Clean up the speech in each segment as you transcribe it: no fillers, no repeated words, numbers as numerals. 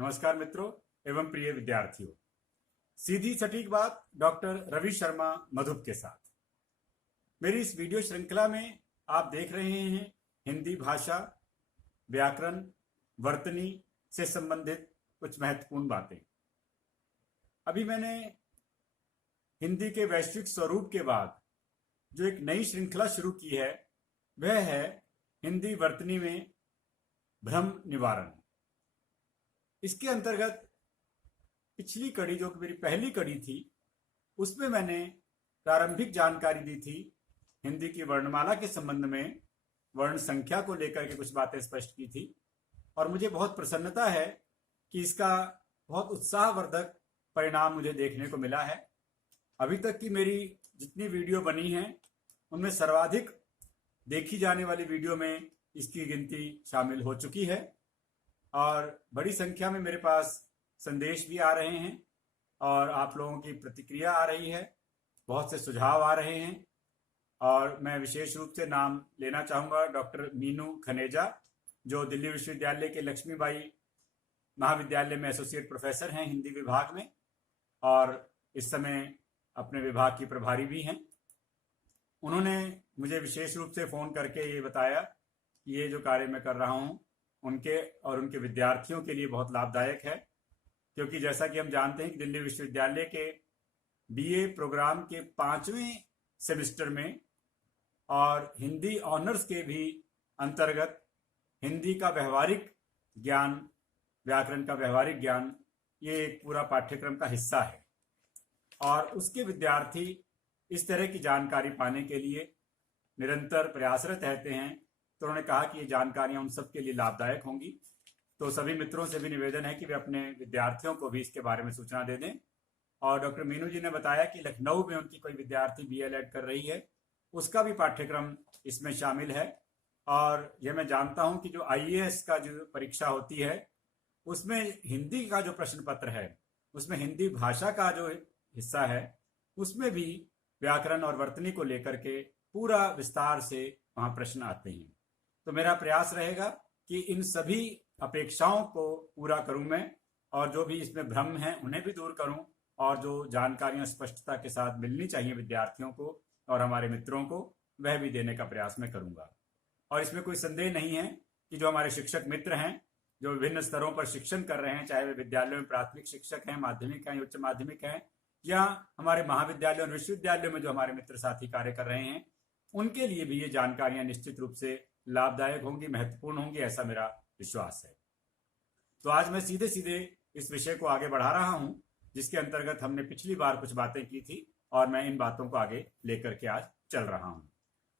नमस्कार मित्रों एवं प्रिय विद्यार्थियों। सीधी सटीक बात डॉक्टर रवि शर्मा मधुप के साथ मेरी इस वीडियो श्रृंखला में आप देख रहे हैं हिंदी भाषा, व्याकरण, वर्तनी से संबंधित कुछ महत्वपूर्ण बातें। अभी मैंने हिंदी के वैश्विक स्वरूप के बाद जो एक नई श्रृंखला शुरू की है वह है हिंदी वर्तनी में भ्रम निवारण। इसके अंतर्गत पिछली कड़ी जो कि मेरी पहली कड़ी थी उसमें मैंने प्रारंभिक जानकारी दी थी हिंदी की वर्णमाला के संबंध में, वर्ण संख्या को लेकर के कुछ बातें स्पष्ट की थी और मुझे बहुत प्रसन्नता है कि इसका बहुत उत्साहवर्धक परिणाम मुझे देखने को मिला है। अभी तक की मेरी जितनी वीडियो बनी हैं उनमें सर्वाधिक देखी जाने वाली वीडियो में इसकी गिनती शामिल हो चुकी है और बड़ी संख्या में मेरे पास संदेश भी आ रहे हैं और आप लोगों की प्रतिक्रिया आ रही है, बहुत से सुझाव आ रहे हैं और मैं विशेष रूप से नाम लेना चाहूँगा डॉक्टर मीनू खनेजा, जो दिल्ली विश्वविद्यालय के लक्ष्मीबाई महाविद्यालय में एसोसिएट प्रोफेसर हैं हिंदी विभाग में और इस समय अपने विभाग की प्रभारी भी हैं। उन्होंने मुझे विशेष रूप से फ़ोन करके ये बताया कि ये जो कार्य मैं कर रहा हूँ उनके और उनके विद्यार्थियों के लिए बहुत लाभदायक है, क्योंकि जैसा कि हम जानते हैं कि दिल्ली विश्वविद्यालय के बीए प्रोग्राम के 5वें सेमेस्टर में और हिंदी ऑनर्स के भी अंतर्गत हिंदी का व्यवहारिक ज्ञान, व्याकरण का व्यवहारिक ज्ञान, ये एक पूरा पाठ्यक्रम का हिस्सा है और उसके विद्यार्थी इस तरह की जानकारी पाने के लिए निरंतर प्रयासरत रहते हैं। तो उन्होंने कहा कि ये जानकारियां उन सब के लिए लाभदायक होंगी। तो सभी मित्रों से भी निवेदन है कि वे अपने विद्यार्थियों को भी इसके बारे में सूचना दे दें। और डॉक्टर मीनू जी ने बताया कि लखनऊ में उनकी कोई विद्यार्थी BLED कर रही है, उसका भी पाठ्यक्रम इसमें शामिल है। और यह मैं जानता हूं कि जो IAS का जो परीक्षा होती है उसमें हिंदी का जो प्रश्न पत्र है उसमें हिंदी भाषा का जो हिस्सा है उसमें भी व्याकरण और वर्तनी को लेकर के पूरा विस्तार से वहाँ प्रश्न आते हैं। तो मेरा प्रयास रहेगा कि इन सभी अपेक्षाओं को पूरा करूं मैं और जो भी इसमें भ्रम हैं उन्हें भी दूर करूं और जो जानकारियां स्पष्टता के साथ मिलनी चाहिए विद्यार्थियों को और हमारे मित्रों को वह भी देने का प्रयास मैं करूंगा। और इसमें कोई संदेह नहीं है कि जो हमारे शिक्षक मित्र हैं जो विभिन्न स्तरों पर शिक्षण कर रहे हैं, चाहे वे विद्यालयों में प्राथमिक शिक्षक हैं, माध्यमिक हैं, उच्च माध्यमिक हैं या हमारे महाविद्यालयों और विश्वविद्यालयों में जो हमारे मित्र साथी कार्य कर रहे हैं, उनके लिए भी ये जानकारियां निश्चित रूप से लाभदायक होंगी, महत्वपूर्ण होंगी, ऐसा मेरा विश्वास है। तो आज मैं सीधे सीधे इस विषय को आगे बढ़ा रहा हूं जिसके अंतर्गत हमने पिछली बार कुछ बातें की थी और मैं इन बातों को आगे लेकर के आज चल रहा हूं।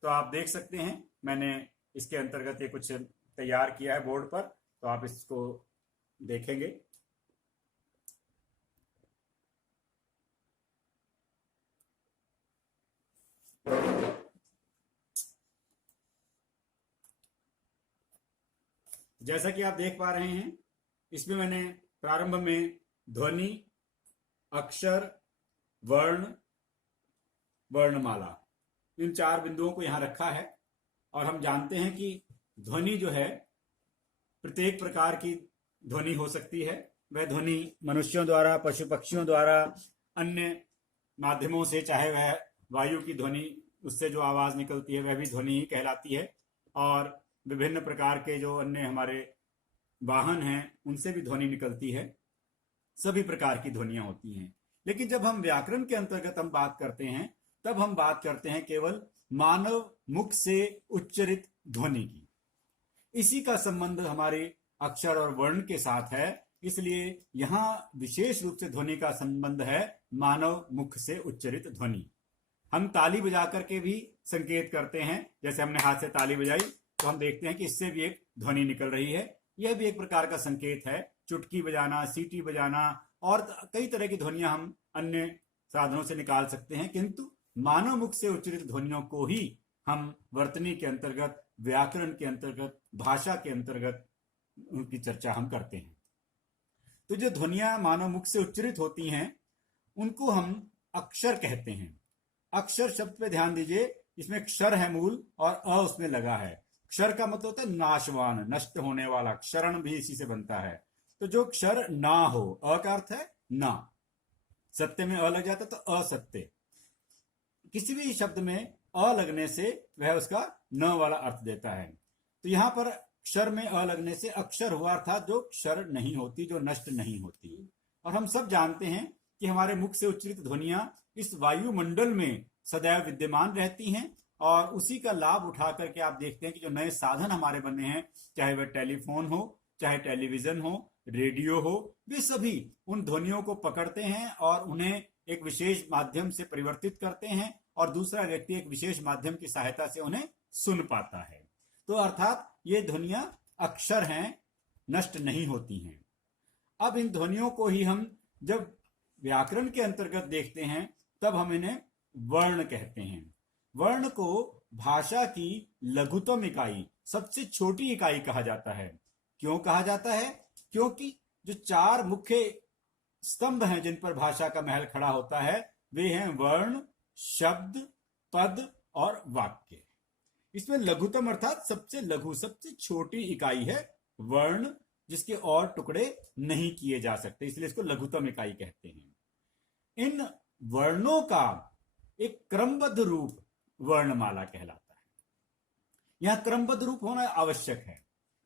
तो आप देख सकते हैं मैंने इसके अंतर्गत ये कुछ तैयार किया है बोर्ड पर, तो आप इसको देखेंगे। जैसा कि आप देख पा रहे हैं इसमें मैंने प्रारंभ में ध्वनि, अक्षर, वर्ण, वर्णमाला, इन 4 बिंदुओं को यहां रखा है। और हम जानते हैं कि ध्वनि जो है प्रत्येक प्रकार की ध्वनि हो सकती है। वह ध्वनि मनुष्यों द्वारा, पशु पक्षियों द्वारा, अन्य माध्यमों से, चाहे वह वायु की ध्वनि, उससे जो आवाज निकलती है वह भी ध्वनि ही कहलाती है। और विभिन्न प्रकार के जो अन्य हमारे वाहन हैं उनसे भी ध्वनि निकलती है। सभी प्रकार की ध्वनियां होती हैं। लेकिन जब हम व्याकरण के अंतर्गत हम बात करते हैं तब हम बात करते हैं केवल मानव मुख से उच्चरित ध्वनि की। इसी का संबंध हमारे अक्षर और वर्ण के साथ है, इसलिए यहां विशेष रूप से ध्वनि का संबंध है मानव मुख से उच्चरित ध्वनि। हम ताली बजा करके भी संकेत करते हैं, जैसे हमने हाथ से ताली बजाई तो हम देखते हैं कि इससे भी एक ध्वनि निकल रही है। यह भी एक प्रकार का संकेत है। चुटकी बजाना, सीटी बजाना और कई तरह की ध्वनियां हम अन्य साधनों से निकाल सकते हैं, किंतु मानव मुख से उच्चरित ध्वनियों को ही हम वर्तनी के अंतर्गत, व्याकरण के अंतर्गत, भाषा के अंतर्गत उनकी चर्चा हम करते हैं। तो जो ध्वनियां मानव मुख से उच्चरित होती हैं उनको हम अक्षर कहते हैं। अक्षर शब्द पे ध्यान दीजिए, इसमें क्षर है मूल और अ उसमें लगा है। क्षर का मतलब होता है नाशवान, नष्ट होने वाला। क्षरण भी इसी से बनता है। तो जो क्षर ना हो, अ का अर्थ है ना, सत्य में अ लग जाता तो असत्य। किसी भी शब्द में अ लगने से वह उसका न वाला अर्थ देता है। तो यहां पर क्षर में अ लगने से अक्षर हुआ अर्थात जो क्षर नहीं होती, जो नष्ट नहीं होती। और हम सब जानते हैं कि हमारे मुख से उच्चरित ध्वनियां इस वायुमंडल में सदैव विद्यमान रहती हैं, और उसी का लाभ उठा करके आप देखते हैं कि जो नए साधन हमारे बने हैं, चाहे वह टेलीफोन हो, चाहे टेलीविजन हो, रेडियो हो, वे सभी उन ध्वनियों को पकड़ते हैं और उन्हें एक विशेष माध्यम से परिवर्तित करते हैं, और दूसरा व्यक्ति एक विशेष माध्यम की सहायता से उन्हें सुन पाता है। तो अर्थात ये ध्वनियां अक्षर हैं, नष्ट नहीं होती हैं। अब इन ध्वनियों को ही हम जब व्याकरण के अंतर्गत देखते हैं तब हम इन्हें वर्ण कहते हैं। वर्ण को भाषा की लघुतम इकाई, सबसे छोटी इकाई कहा जाता है। क्यों कहा जाता है? क्योंकि जो चार मुख्य स्तंभ हैं जिन पर भाषा का महल खड़ा होता है, वे हैं वर्ण, शब्द, पद और वाक्य। इसमें लघुतम अर्थात सबसे लघु, सबसे छोटी इकाई है वर्ण, जिसके और टुकड़े नहीं किए जा सकते, इसलिए इसको लघुतम इकाई कहते हैं। इन वर्णों का एक क्रमबद्ध रूप वर्णमाला कहलाता है। यहां क्रमबद्ध रूप होना आवश्यक है।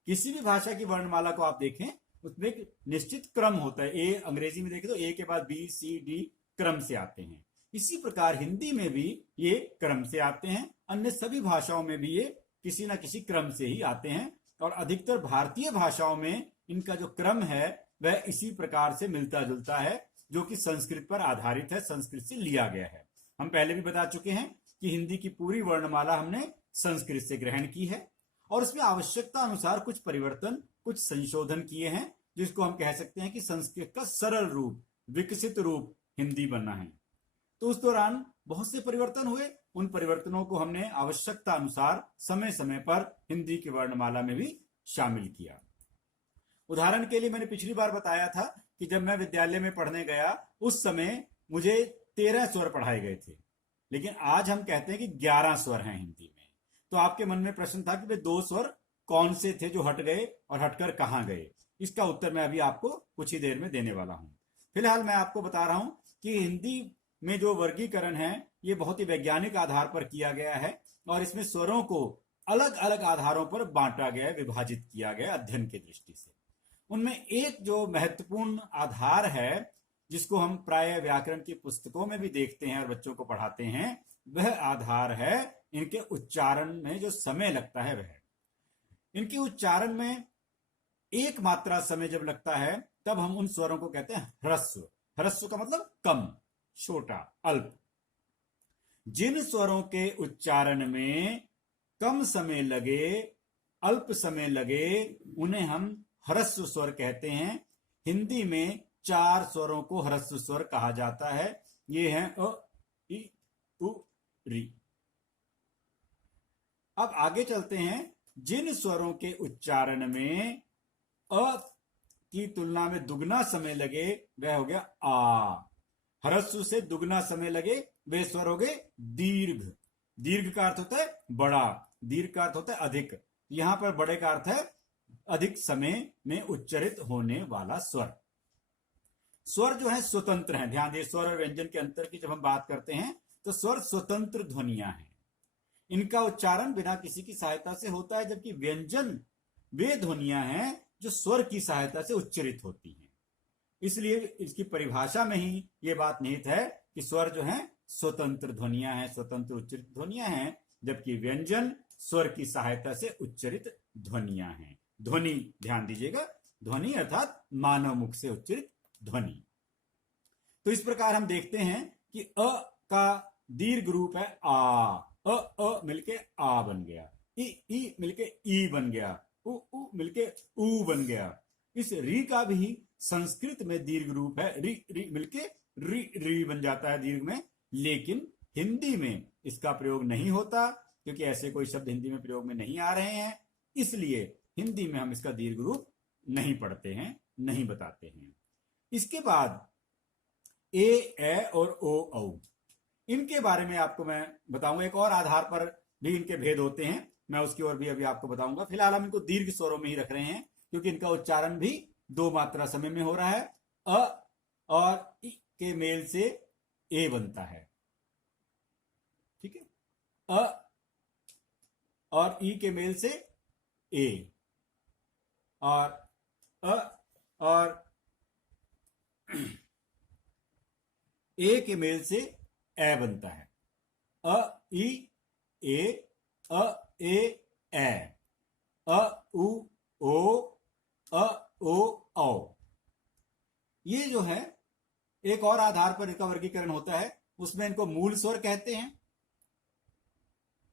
किसी भी भाषा की वर्णमाला को आप देखें, उसमें एक निश्चित क्रम होता है। ए अंग्रेजी में देखें तो ए के बाद बी, सी, डी क्रम से आते हैं। इसी प्रकार हिंदी में भी ये क्रम से आते हैं, अन्य सभी भाषाओं में भी ये किसी ना किसी क्रम से ही आते हैं, और अधिकतर भारतीय भाषाओं में इनका जो क्रम है वह इसी प्रकार से मिलता जुलता है, जो कि संस्कृत पर आधारित है, संस्कृत से लिया गया है। हम पहले भी बता चुके हैं कि हिंदी की पूरी वर्णमाला हमने संस्कृत से ग्रहण की है, और उसमें आवश्यकता अनुसार कुछ परिवर्तन, कुछ संशोधन किए हैं, जिसको हम कह सकते हैं कि संस्कृत का सरल रूप, विकसित रूप हिंदी बना है। तो उस दौरान बहुत से परिवर्तन हुए, उन परिवर्तनों को हमने आवश्यकता अनुसार समय समय पर हिंदी की वर्णमाला में भी शामिल किया। उदाहरण के लिए मैंने पिछली बार बताया था कि जब मैं विद्यालय में पढ़ने गया उस समय मुझे 13 स्वर पढ़ाए गए थे, लेकिन आज हम कहते हैं कि 11 स्वर हैं हिंदी में। तो आपके मन में प्रश्न था कि वे 2 स्वर कौन से थे जो हट गए और हटकर कहां गए? इसका उत्तर मैं अभी आपको कुछ ही देर में देने वाला हूं। फिलहाल मैं आपको बता रहा हूं कि हिंदी में जो वर्गीकरण है ये बहुत ही वैज्ञानिक आधार पर किया गया है, और इसमें स्वरों को अलग अलग आधारों पर बांटा गया है, विभाजित किया गया अध्ययन की दृष्टि से। उनमें एक जो महत्वपूर्ण आधार है, जिसको हम प्राय व्याकरण की पुस्तकों में भी देखते हैं और बच्चों को पढ़ाते हैं, वह आधार है इनके उच्चारण में जो समय लगता है वह। इनके उच्चारण में एक मात्रा समय जब लगता है तब हम उन स्वरों को कहते हैं ह्रस्व। ह्रस्व का मतलब कम, छोटा, अल्प। जिन स्वरों के उच्चारण में कम समय लगे, अल्प समय लगे, उन्हें हम ह्रस्व स्वर कहते हैं। हिंदी में 4 स्वरों को ह्रस्व स्वर कहा जाता है। ये हैं अ, इ, उ, री। अब आगे चलते हैं। जिन स्वरों के उच्चारण में अ की तुलना में दुगना समय लगे वह हो गया आ। ह्रस्व से दुगना समय लगे वे स्वर हो गए दीर्घ। दीर्घ का अर्थ होता है बड़ा, दीर्घ का अर्थ होता है अधिक। यहां पर बड़े का अर्थ है अधिक समय में उच्चरित होने वाला स्वर। स्वर जो है स्वतंत्र हैं। ध्यान दिए, स्वर और व्यंजन के अंतर की जब हम बात करते हैं तो स्वर स्वतंत्र ध्वनियां हैं, इनका उच्चारण बिना किसी की सहायता से होता है, जबकि व्यंजन वे ध्वनियां हैं जो स्वर की सहायता से उच्चरित होती हैं। इसलिए इसकी परिभाषा में ही ये बात निहित है कि स्वर जो है स्वतंत्र ध्वनियां हैं, स्वतंत्र उच्चरित ध्वनियां हैं, जबकि व्यंजन स्वर की सहायता से उच्चरित ध्वनियां हैं। ध्वनि, ध्यान दीजिएगा, ध्वनि अर्थात मानव मुख से उच्चरित ध्वनि। तो इस प्रकार हम देखते हैं कि अ का दीर्घ रूप है आ। अ मिलके आ बन गया, ई मिलके ई बन गया, उ मिलके ऊ बन गया। इस री का भी संस्कृत में दीर्घ रूप है, री मिलके री बन जाता है दीर्घ में, लेकिन हिंदी में इसका प्रयोग नहीं होता, क्योंकि ऐसे कोई शब्द हिंदी में प्रयोग में नहीं आ रहे हैं। इसलिए हिंदी में हम इसका दीर्घ रूप नहीं पढ़ते हैं, नहीं बताते हैं। इसके बाद ए और ओ औ, इनके बारे में आपको मैं बताऊंगा। एक और आधार पर भी इनके भेद होते हैं, मैं उसकी ओर भी अभी आपको बताऊंगा। फिलहाल हम इनको दीर्घ स्वरों में ही रख रहे हैं, क्योंकि इनका उच्चारण भी दो मात्रा समय में हो रहा है। अ और इ के मेल से ए बनता है, ठीक है। अ और ई के मेल से ए, और अ और ए के मेल से ए बनता है। अ ई ए, अ ए ए, अ उ ओ, अ ओ औ। ये जो है एक और आधार पर इनका वर्गीकरण होता है, उसमें इनको मूल स्वर कहते हैं,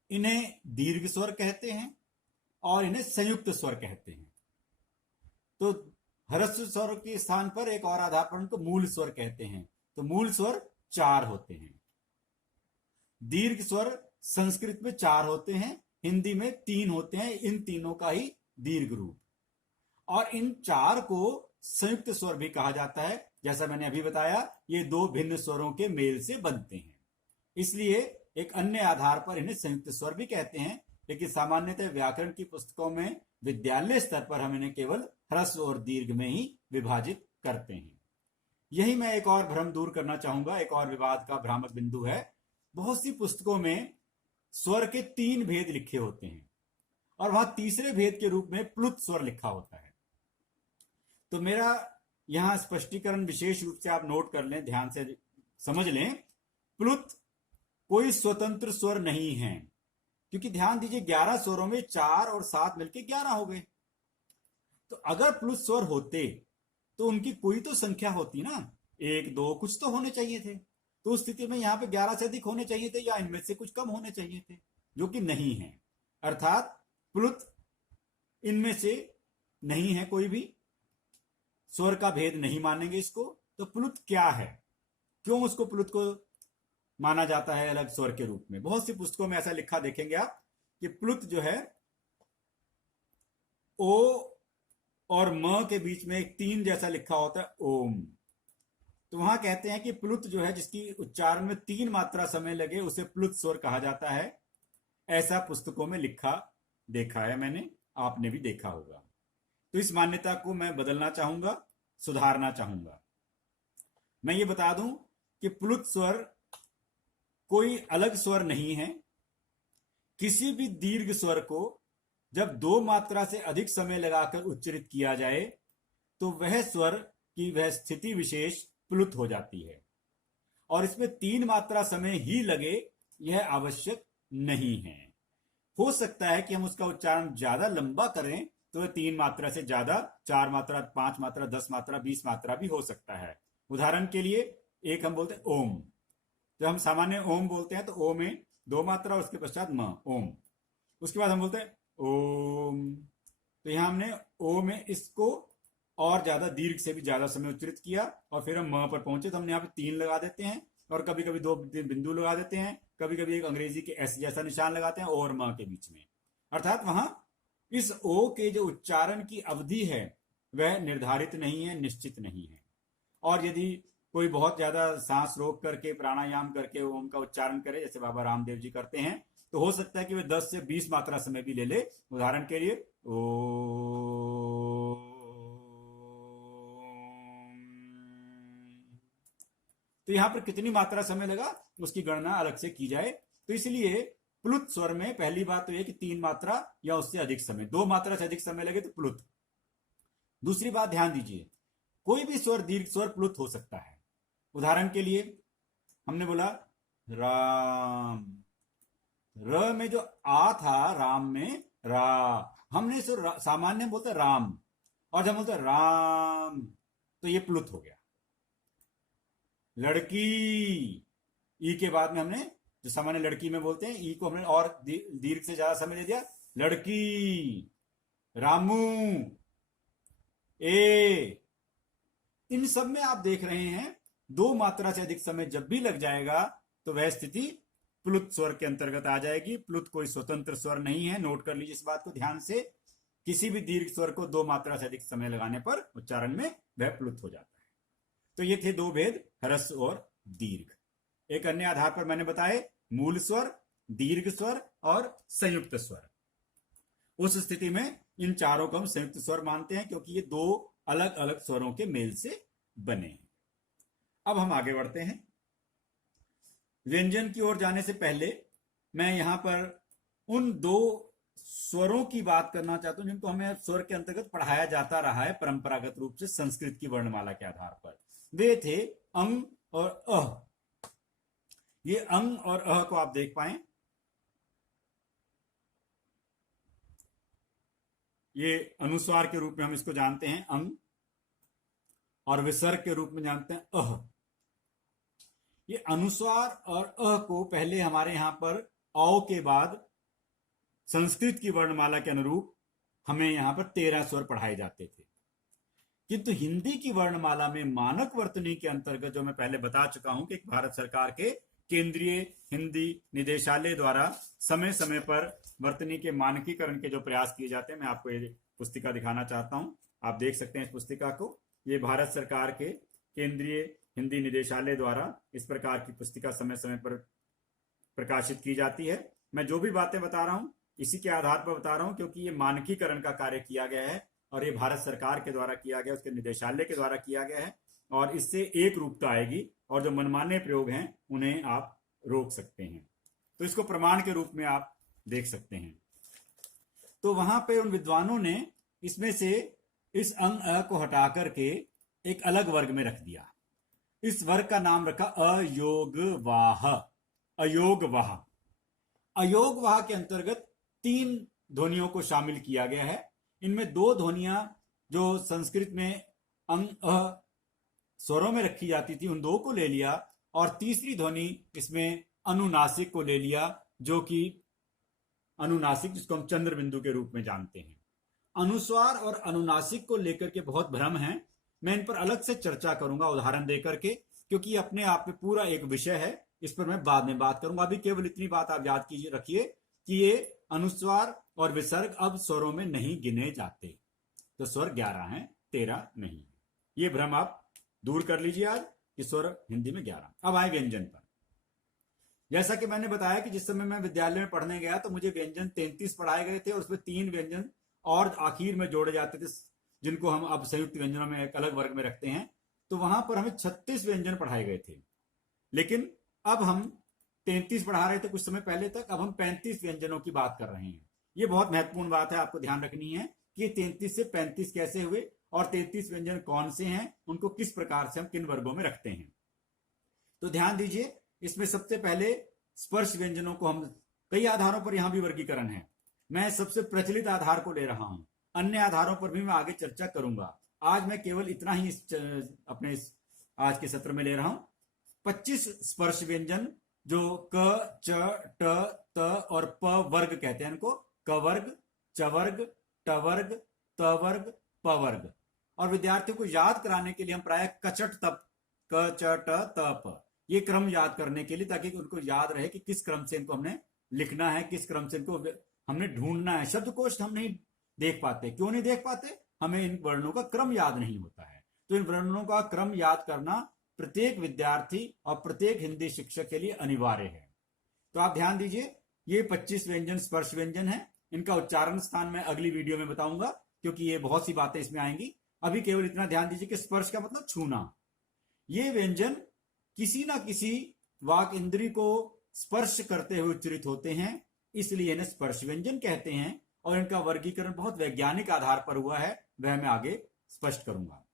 इन्हें दीर्घ स्वर कहते हैं, और इन्हें संयुक्त स्वर कहते हैं। तो ह्रस्व स्वर के स्थान पर एक और आधार पर उनको मूल स्वर कहते हैं। तो मूल स्वर 4 होते हैं। दीर्घ स्वर संस्कृत में 4 होते हैं, हिंदी में 3 होते हैं, इन तीनों का ही दीर्घ रूप। और इन 4 को संयुक्त स्वर भी कहा जाता है। जैसा मैंने अभी बताया, ये दो भिन्न स्वरों के मेल से बनते हैं, इसलिए एक अन्य आधार पर इन्हें संयुक्त स्वर भी कहते हैं। लेकिन सामान्यतः व्याकरण की पुस्तकों में विद्यालय स्तर पर हम इन्हें केवल ह्रस्व और दीर्घ में ही विभाजित करते हैं। यही मैं एक और भ्रम दूर करना चाहूंगा, एक और विवाद का भ्रामक बिंदु है। बहुत सी पुस्तकों में स्वर के 3 भेद लिखे होते हैं और वहां तीसरे भेद के रूप में प्लुत स्वर लिखा होता है। तो मेरा यहां स्पष्टीकरण विशेष रूप से आप नोट कर लें, ध्यान से समझ लें। प्लुत कोई स्वतंत्र स्वर नहीं है, क्योंकि ध्यान दीजिए 11 स्वरों में 4 और 7 मिलकर 11 हो गए। तो अगर प्लुत स्वर होते तो उनकी कोई तो संख्या होती ना, 1 2 कुछ तो होने चाहिए थे। तो उस स्थिति में यहां पे 11 से अधिक होने चाहिए थे, या इनमें से कुछ कम होने चाहिए थे, जो कि नहीं है। अर्थात प्लुत इनमें से नहीं है, कोई भी स्वर का भेद नहीं मानेंगे इसको। तो प्लुत क्या है, क्यों उसको प्लुत को माना जाता है अलग स्वर के रूप में? बहुत सी पुस्तकों में ऐसा लिखा देखेंगे आप कि प्लुत जो है ओ और म के बीच में एक 3 जैसा लिखा होता है, ओम। तो वहां कहते हैं कि प्लुत जो है, जिसकी उच्चारण में 3 मात्रा समय लगे, उसे प्लुत स्वर कहा जाता है। ऐसा पुस्तकों में लिखा देखा है मैंने, आपने भी देखा होगा। तो इस मान्यता को मैं बदलना चाहूंगा, सुधारना चाहूंगा। मैं ये बता दूं कि प्लुत स्वर कोई अलग स्वर नहीं है। किसी भी दीर्घ स्वर को जब 2 मात्रा से अधिक समय लगाकर उच्चरित किया जाए तो वह स्वर की वह स्थिति विशेष प्लुत हो जाती है, और इसमें 3 मात्रा समय ही लगे यह आवश्यक नहीं है। हो सकता है कि हम उसका उच्चारण ज्यादा लंबा करें तो वह 3 मात्रा से ज्यादा 4 मात्रा, 5 मात्रा, 10 मात्रा, 20 मात्रा भी हो सकता है। उदाहरण के लिए एक हम बोलते हैं ओम। जब हम सामान्य ओम बोलते हैं तो ओ में 2 मात्रा, उसके पश्चात म, ओम। उसके बाद हम बोलते हैं ओम। तो यहां हमने ओ में इसको और ज्यादा दीर्घ से भी ज्यादा समय उच्चरित किया, और फिर हम म पर पहुंचे तो हमने यहाँ पे 3 लगा देते हैं, और कभी कभी 2 बिंदु लगा देते हैं, कभी कभी एक अंग्रेजी के एस जैसा निशान लगाते हैं ओ और म के बीच में। अर्थात वहां इस ओ के जो उच्चारण की अवधि है वह निर्धारित नहीं है, निश्चित नहीं है। और यदि कोई बहुत ज्यादा सांस रोक करके, प्राणायाम करके ओम का उच्चारण करे, जैसे बाबा रामदेव जी करते हैं, तो हो सकता है कि वे 10 से 20 मात्रा समय भी ले ले। उदाहरण के लिए ओ। तो यहां पर कितनी मात्रा समय लगा उसकी गणना अलग से की जाए। तो इसलिए प्लुत स्वर में पहली बात तो यह कि 3 मात्रा या उससे अधिक समय, 2 मात्रा से अधिक समय लगे तो प्लुत। दूसरी बात ध्यान दीजिए, कोई भी स्वर दीर्घ स्वर प्लुत हो सकता है। उदाहरण के लिए हमने बोला राम, र में जो आ था राम में, रा, हमने इसे सामान्य बोलते राम, और जब बोलते राम तो ये प्लुत हो गया। लड़की, ई के बाद में हमने जो सामान्य लड़की में बोलते हैं, ई को हमने और दीर्घ से ज्यादा समय दे दिया, लड़की। रामू, ए। इन सब में आप देख रहे हैं 2 मात्रा से अधिक समय जब भी लग जाएगा तो वह स्थिति प्लुत स्वर के अंतर्गत आ जाएगी। प्लुत कोई स्वतंत्र स्वर नहीं है, नोट कर लीजिए इस बात को ध्यान से। किसी भी दीर्घ स्वर को 2 मात्रा से अधिक समय लगाने पर उच्चारण में वह प्लुत हो जाता है। तो ये थे 2 भेद, ह्रस्व और दीर्घ। एक अन्य आधार पर मैंने बताए मूल स्वर, दीर्घ स्वर और संयुक्त स्वर। उस स्थिति में इन चारों को हम संयुक्त स्वर मानते हैं, क्योंकि ये 2 अलग अलग स्वरों के मेल से बने हैं। अब हम आगे बढ़ते हैं। व्यंजन की ओर जाने से पहले मैं यहां पर उन दो स्वरों की बात करना चाहता हूं जिनको हमें स्वर के अंतर्गत पढ़ाया जाता रहा है परंपरागत रूप से संस्कृत की वर्णमाला के आधार पर। वे थे अंग और अह। ये अंग और अह को आप देख पाए, ये अनुस्वार के रूप में हम इसको जानते हैं अंग, और विसर्ग के रूप में जानते हैं अह। ये अनुस्वार और अह को पहले हमारे यहां पर औ के बाद संस्कृत की वर्णमाला के अनुरूप हमें यहां पर 13 स्वर पढ़ाए जाते थे, किंतु हिंदी की वर्णमाला में मानक वर्तनी के अंतर्गत, जो मैं पहले बता चुका हूं कि भारत सरकार के केंद्रीय हिंदी निदेशालय द्वारा समय समय पर वर्तनी के मानकीकरण के जो प्रयास किए जाते हैं, मैं आपको ये पुस्तिका दिखाना चाहता हूं। आप देख सकते हैं इस पुस्तिका को। ये भारत सरकार के केंद्रीय हिंदी निदेशालय द्वारा इस प्रकार की पुस्तिका समय समय पर प्रकाशित की जाती है। मैं जो भी बातें बता रहा हूं इसी के आधार पर बता रहा हूं, क्योंकि ये मानकीकरण का कार्य किया गया है और ये भारत सरकार के द्वारा किया गया, उसके निदेशालय के द्वारा किया गया है, और इससे एक रूपता आएगी और जो मनमाने प्रयोग हैं उन्हें आप रोक सकते हैं। तो इसको प्रमाण के रूप में आप देख सकते हैं। तो वहां पे उन विद्वानों ने इसमें से इस अंग अ को हटा करके एक अलग वर्ग में रख दिया। इस वर्ग का नाम रखा अयोगवाह। अयोगवाह। अयोगवाह के अंतर्गत 3 ध्वनियों को शामिल किया गया है। इनमें 2 ध्वनियां जो संस्कृत में अंग अ स्वरों में रखी जाती थी उन 2 को ले लिया, और तीसरी ध्वनि इसमें अनुनासिक को ले लिया, जो कि अनुनासिक जिसको हम चंद्र बिंदु के रूप में जानते हैं। अनुस्वार और अनुनासिक को लेकर के बहुत भ्रम है। मैं इन पर अलग से चर्चा करूंगा उदाहरण देकर के, क्योंकि अपने आप में पूरा एक विषय है। इस पर मैं बाद में बात करूंगा। अभी केवल इतनी बात आप याद कीजिए, रखिए कि ये अनुस्वार और विसर्ग अब स्वरों में नहीं गिने जाते। तो स्वर 11 हैं, 13 नहीं। ये भ्रम आप दूर कर लीजिए आज कि स्वर हिंदी में 11। अब आए व्यंजन पर। जैसा कि मैंने बताया कि जिस समय मैं विद्यालय में पढ़ने गया तो मुझे व्यंजन 33 पढ़ाए गए थे, और उसमें 3 व्यंजन और आखिर में जोड़े जाते थे, जिनको हम अब संयुक्त व्यंजनों में एक अलग वर्ग में रखते हैं। तो वहां पर हमें 36 व्यंजन पढ़ाए गए थे, लेकिन अब हम 33 पढ़ा रहे थे कुछ समय पहले तक, अब हम 35 व्यंजनों की बात कर रहे हैं। ये बहुत महत्वपूर्ण बात है, आपको ध्यान रखनी है कि 33 से 35 कैसे हुए और 33 व्यंजन कौन से हैं, उनको किस प्रकार से हम किन वर्गों में रखते हैं। तो ध्यान दीजिए, इसमें सबसे पहले स्पर्श व्यंजनों को हम कई आधारों पर यहां भी वर्गीकरण है। मैं सबसे प्रचलित आधार को ले रहा हूं, अन्य आधारों पर भी मैं आगे चर्चा करूंगा। आज मैं केवल इतना ही अपने आज के सत्र में ले रहा हूं। 25 स्पर्श व्यंजन जो क, च, ट, त और प वर्ग कहते हैं इनको। क वर्ग, च वर्ग, ट वर्ग, त वर्ग, प वर्ग। और विद्यार्थियों को याद कराने के लिए हम प्राय कचट तप, क, च, ट, त, प, ये क्रम याद करने के लिए, ताकि उनको याद रहे कि किस क्रम से इनको हमने लिखना है, किस क्रम से इनको हमने ढूंढना है। शब्दकोश हम नहीं देख पाते। क्यों नहीं देख पाते? हमें इन वर्णों का क्रम याद नहीं होता है। तो इन वर्णों का क्रम याद करना प्रत्येक विद्यार्थी और प्रत्येक हिंदी शिक्षक के लिए अनिवार्य है। तो आप ध्यान दीजिए, ये 25 व्यंजन स्पर्श व्यंजन है। इनका उच्चारण स्थान मैं अगली वीडियो में बताऊंगा, क्योंकि ये बहुत सी बातें इसमें आएंगी। अभी केवल इतना ध्यान दीजिए कि स्पर्श का मतलब छूना। ये व्यंजन किसी ना किसी वाक इंद्री को स्पर्श करते हुए उच्चरित होते हैं, इसलिए इन्हें स्पर्श व्यंजन कहते हैं। और इनका वर्गीकरण बहुत वैज्ञानिक आधार पर हुआ है, वह मैं आगे स्पष्ट करूंगा।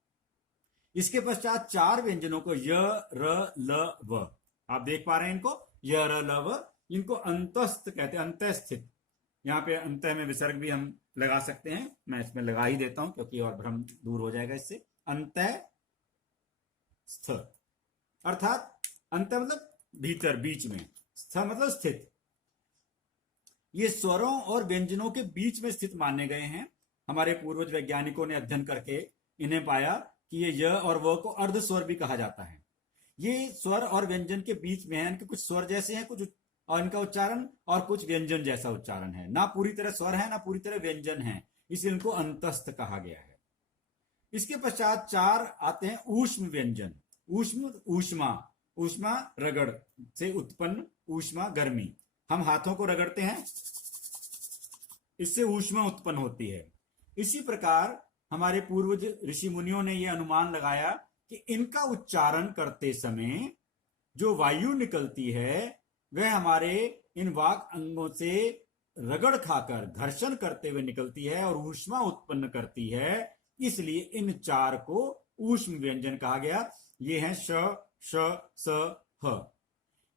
इसके पश्चात 4 व्यंजनों को य, र, ल, व, आप देख पा रहे हैं इनको, य, र, ल, व, इनको अंतस्थ कहते हैं, अंतस्थित। यहाँ पे अंत में विसर्ग भी हम लगा सकते हैं, मैं इसमें लगा ही देता हूं क्योंकि और भ्रम दूर हो जाएगा इससे। अंतस्थ अर्थात अंत मतलब भीतर, बीच में, स्थ मतलब स्थित। ये स्वरों और व्यंजनों के बीच में स्थित माने गए हैं। हमारे पूर्वज वैज्ञानिकों ने अध्ययन करके इन्हें पाया कि ये य और व को अर्ध स्वर भी कहा जाता है। ये स्वर और व्यंजन के बीच में है। इनके कुछ स्वर जैसे हैं, कुछ और इनका उच्चारण, और कुछ व्यंजन जैसा उच्चारण है। ना पूरी तरह स्वर है, ना पूरी तरह व्यंजन है, इसलिए इनको अंतस्थ कहा गया है। इसके पश्चात 4 आते हैं ऊष्म व्यंजन। ऊष्म, ऊष्मा, ऊष्मा रगड़ से उत्पन्न, ऊष्मा गर्मी। हम हाथों को रगड़ते हैं, इससे ऊष्मा उत्पन्न होती है। इसी प्रकार हमारे पूर्वज ऋषि मुनियों ने यह अनुमान लगाया कि इनका उच्चारण करते समय जो वायु निकलती है वह हमारे इन वाक अंगों से रगड़ खाकर घर्षण करते हुए निकलती है और ऊष्मा उत्पन्न करती है। इसलिए इन चार को ऊष्म व्यंजन कहा गया। ये हैं श, श, स, ह।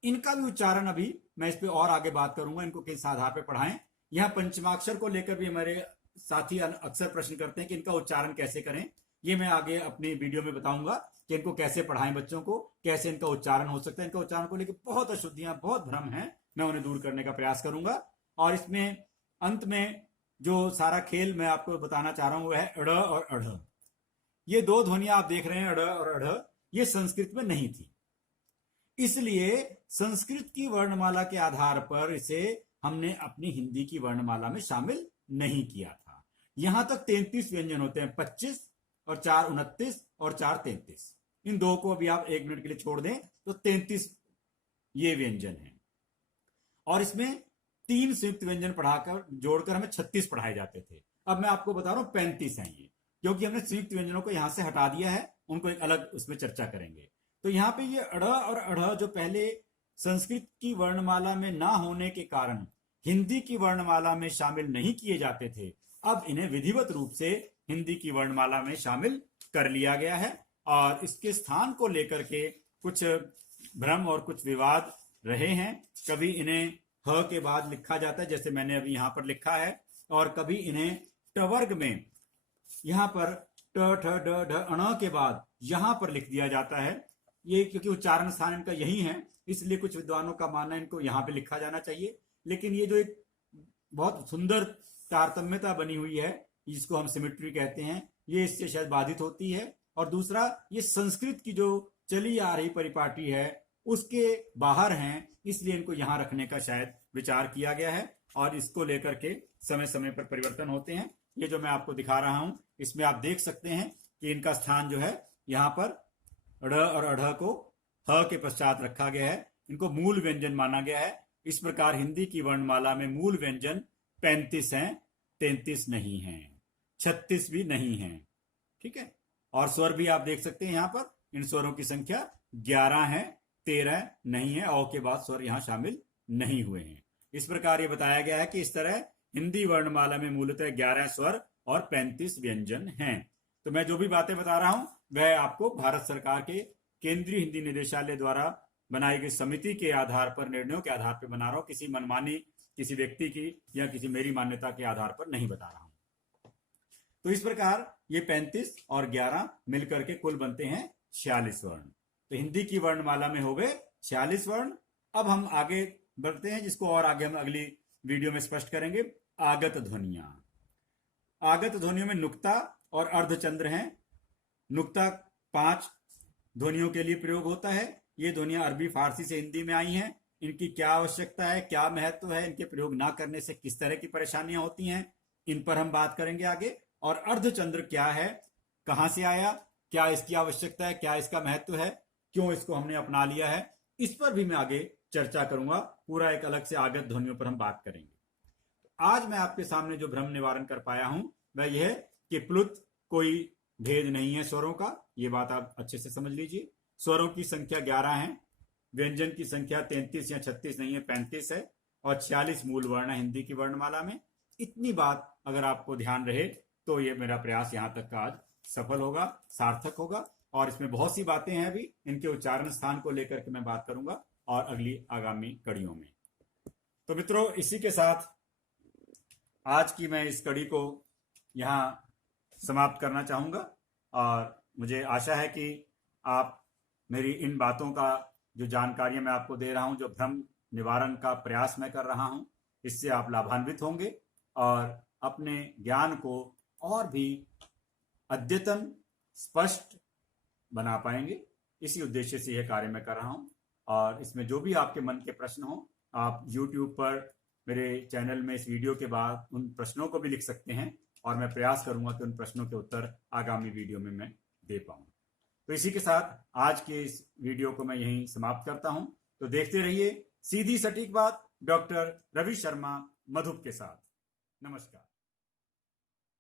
इनका भी उच्चारण अभी मैं इस पे और आगे बात करूंगा, इनको किस आधार पे पढ़ाएं। यहां पंचमाक्षर को लेकर भी हमारे साथी अक्सर प्रश्न करते हैं कि इनका उच्चारण कैसे करें। ये मैं आगे अपनी वीडियो में बताऊंगा कि इनको कैसे पढ़ाएं, बच्चों को कैसे इनका उच्चारण हो सकता है। इनका उच्चारण को लेकर बहुत अशुद्धियां, बहुत भ्रम है, मैं उन्हें दूर करने का प्रयास करूंगा। और इसमें अंत में जो सारा खेल मैं आपको बताना चाह रहा हूं वह है अड़ और अढ़। ये दो ध्वनियां आप देख रहे हैं, अड़ और अढ़, ये संस्कृत में नहीं थी। इसलिए संस्कृत की वर्णमाला के आधार पर इसे हमने अपनी हिंदी की वर्णमाला में शामिल नहीं किया था। यहां तक 33 व्यंजन होते हैं, 25 और 4 29 और 4 33। इन दो को अभी आप 1 मिनट के लिए छोड़ दें तो 33 ये व्यंजन है। और इसमें 3 संयुक्त व्यंजन पढ़ाकर जोड़कर हमें 36 पढ़ाए जाते थे। अब मैं आपको बता रहा हूं 35 हैं ये, क्योंकि हमने संयुक्त व्यंजनों को यहां से हटा दिया है, उनको एक अलग उसमें चर्चा करेंगे। तो यहाँ पे ये अड़ और अढ़ जो पहले संस्कृत की वर्णमाला में ना होने के कारण हिंदी की वर्णमाला में शामिल नहीं किए जाते थे, अब इन्हें विधिवत रूप से हिंदी की वर्णमाला में शामिल कर लिया गया है। और इसके स्थान को लेकर के कुछ भ्रम और कुछ विवाद रहे हैं। कभी इन्हें ह के बाद लिखा जाता है, जैसे मैंने अभी यहां पर लिखा है, और कभी इन्हें टवर्ग में यहां पर ट ठ ड ढ अण के बाद यहां पर लिख दिया जाता है। ये क्योंकि उच्चारण स्थान इनका यही है, इसलिए कुछ विद्वानों का मानना है इनको यहां पे लिखा जाना चाहिए। लेकिन ये जो एक बहुत सुंदर तारतम्यता बनी हुई है, जिसको हम सिमेट्री कहते हैं, ये इससे शायद बाधित होती है। और दूसरा, ये संस्कृत की जो चली आ रही परिपाटी है उसके बाहर हैं, इसलिए इनको यहां रखने का शायद विचार किया गया है। और इसको लेकर के समय समय पर परिवर्तन होते हैं। ये जो मैं आपको दिखा रहा हूं, इसमें आप देख सकते हैं कि इनका स्थान जो है यहां पर ड़ और अढ़ को ह के पश्चात रखा गया है। इनको मूल व्यंजन माना गया है। इस प्रकार हिंदी की वर्णमाला में मूल व्यंजन 35 हैं, 33 नहीं हैं, 36 भी नहीं हैं। ठीक है। और स्वर भी आप देख सकते हैं यहां पर, इन स्वरों की संख्या 11 है, 13 नहीं है। औ के बाद स्वर यहां शामिल नहीं हुए हैं। इस प्रकार ये बताया गया है कि इस तरह हिंदी वर्णमाला में मूलतः 11 स्वर और 35 व्यंजन हैं। तो मैं जो भी बातें बता रहा हूं वह आपको भारत सरकार के केंद्रीय हिंदी निदेशालय द्वारा बनाई गई समिति के आधार पर, निर्णयों के आधार पर बना रहा हूं। किसी मनमानी किसी व्यक्ति की या किसी मेरी मान्यता के आधार पर नहीं बता रहा हूं। तो इस प्रकार ये 35 और 11 मिलकर के कुल बनते हैं 46 वर्ण। तो हिंदी की वर्णमाला में हो गए 46 वर्ण। अब हम आगे बढ़ते हैं, जिसको और आगे हम अगली वीडियो में स्पष्ट करेंगे। आगत ध्वनियां। आगत ध्वनियों में नुक्ता और अर्धचंद्र हैं। नुक्ता 5 ध्वनियों के लिए प्रयोग होता है। ये ध्वनियां अरबी फारसी से हिंदी में आई हैं। इनकी क्या आवश्यकता है, क्या महत्व है, इनके प्रयोग ना करने से किस तरह की परेशानियां होती हैं, इन पर हम बात करेंगे आगे। और अर्धचंद्र क्या है, कहां से आया, क्या इसकी आवश्यकता है, क्या इसका महत्व है, क्यों इसको हमने अपना लिया है, इस पर भी मैं आगे चर्चा करूंगा। पूरा एक अलग से आगत ध्वनियों पर हम बात करेंगे। आज मैं आपके सामने जो भ्रम निवारण कर पाया हूं वह यह कि प्लुत कोई भेद नहीं है स्वरों का। ये बात आप अच्छे से समझ लीजिए। स्वरों की संख्या 11 है, व्यंजन की संख्या 33 या 36 नहीं है, 35 है, और 46 मूल वर्ण है हिंदी की वर्णमाला में। इतनी बात अगर आपको ध्यान रहे तो ये मेरा प्रयास यहां तक का आज सफल होगा, सार्थक होगा। और इसमें बहुत सी बातें हैं, अभी इनके उच्चारण स्थान को लेकर के मैं बात करूंगा और अगली आगामी कड़ियों में। तो मित्रों, इसी के साथ आज की मैं इस कड़ी को यहां समाप्त करना चाहूंगा। और मुझे आशा है कि आप मेरी इन बातों का जो जानकारियां मैं आपको दे रहा हूं, जो भ्रम निवारण का प्रयास मैं कर रहा हूं, इससे आप लाभान्वित होंगे और अपने ज्ञान को और भी अद्यतन, स्पष्ट बना पाएंगे। इसी उद्देश्य से यह कार्य मैं कर रहा हूं। और इसमें जो भी आपके मन के प्रश्न हो, आप YouTube पर मेरे चैनल में इस वीडियो के बाद उन प्रश्नों को भी लिख सकते हैं, और मैं प्रयास करूंगा कि उन प्रश्नों के उत्तर आगामी वीडियो में मैं दे पाऊं। तो इसी के साथ आज के इस वीडियो को मैं यहीं समाप्त करता हूं। तो देखते रहिए सीधी सटीक बात डॉक्टर रवि शर्मा मधुप के साथ। नमस्कार।